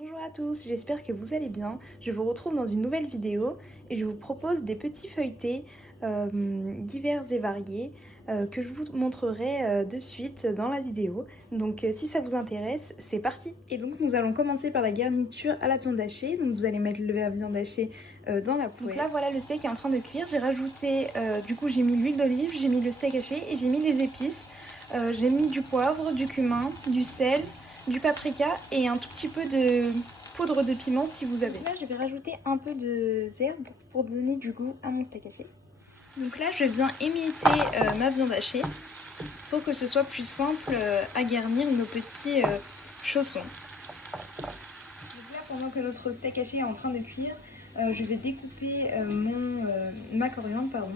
Bonjour à tous, j'espère que vous allez bien. Je vous retrouve dans une nouvelle vidéo et je vous propose des petits feuilletés divers et variés que je vous montrerai de suite dans la vidéo. Donc si ça vous intéresse, c'est parti. Et donc nous allons commencer par la garniture à la viande hachée. Donc vous allez mettre la viande hachée dans la poêle. Donc là voilà, le steak est en train de cuire. J'ai rajouté, du coup j'ai mis l'huile d'olive, j'ai mis le steak haché et j'ai mis les épices. J'ai mis du poivre, du cumin, du sel, du paprika et un tout petit peu de poudre de piment si vous avez. Là je vais rajouter un peu de zerde pour donner du goût à mon steak haché. Donc là je viens émietter ma viande hachée pour que ce soit plus simple à garnir nos petits chaussons. Donc là pendant que notre steak haché est en train de cuire, je vais découper ma coriandre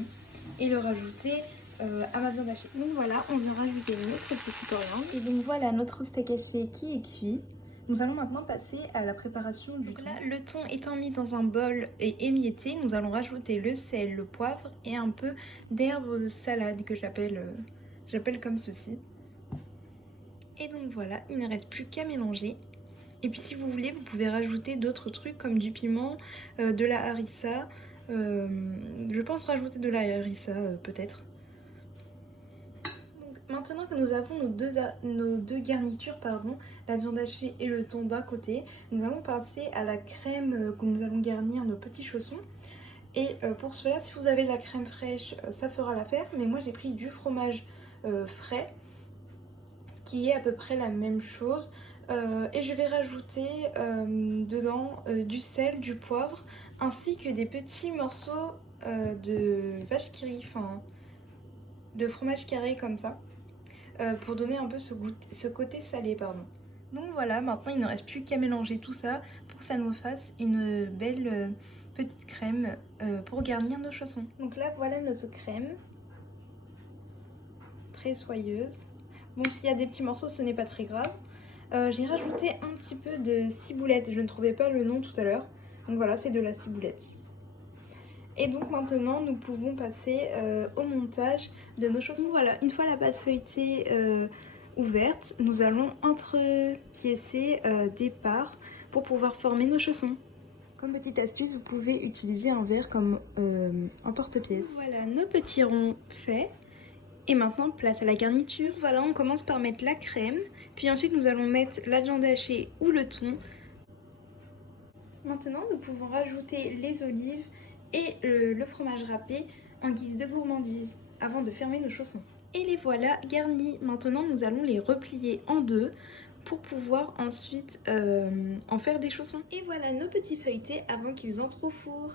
et le rajouter à ma viande hachée. Donc voilà, on vient rajouter notre petit coriandre. Et donc voilà notre steak haché qui est cuit. Nous allons maintenant passer à la préparation du thon. Là, le thon étant mis dans un bol et émietté, nous allons rajouter le sel, le poivre et un peu d'herbe salade que j'appelle comme ceci. Et donc voilà, il ne reste plus qu'à mélanger. Et puis si vous voulez, vous pouvez rajouter d'autres trucs comme du piment, de la harissa. Je pense rajouter de la harissa peut-être. Maintenant que nous avons nos deux garnitures, la viande hachée et le thon d'un côté, nous allons passer à la crème que nous allons garnir nos petits chaussons. Et pour cela, si vous avez de la crème fraîche, ça fera l'affaire. Mais moi j'ai pris du fromage frais, ce qui est à peu près la même chose. Et je vais rajouter dedans du sel, du poivre, ainsi que des petits morceaux de vache qui rit, enfin de fromage carré comme ça. Pour donner un peu ce côté salé, Donc voilà, maintenant il ne reste plus qu'à mélanger tout ça pour que ça nous fasse une belle petite crème pour garnir nos chaussons. Donc là voilà notre crème, très soyeuse. Bon, s'il y a des petits morceaux ce n'est pas très grave. J'ai rajouté un petit peu de ciboulette, je ne trouvais pas le nom tout à l'heure. Donc voilà, c'est de la ciboulette. Et donc maintenant nous pouvons passer au montage de nos chaussons. Voilà, une fois la pâte feuilletée ouverte, nous allons entrepiécer des parts pour pouvoir former nos chaussons. Comme petite astuce, vous pouvez utiliser un verre comme un porte-pièce. Voilà nos petits ronds faits. Et maintenant place à la garniture. Voilà, on commence par mettre la crème, puis ensuite nous allons mettre la viande hachée ou le thon. Maintenant nous pouvons rajouter les olives et le fromage râpé en guise de gourmandise avant de fermer nos chaussons. Et les voilà garnis. Maintenant nous allons les replier en deux pour pouvoir ensuite en faire des chaussons. Et voilà nos petits feuilletés avant qu'ils entrent au four.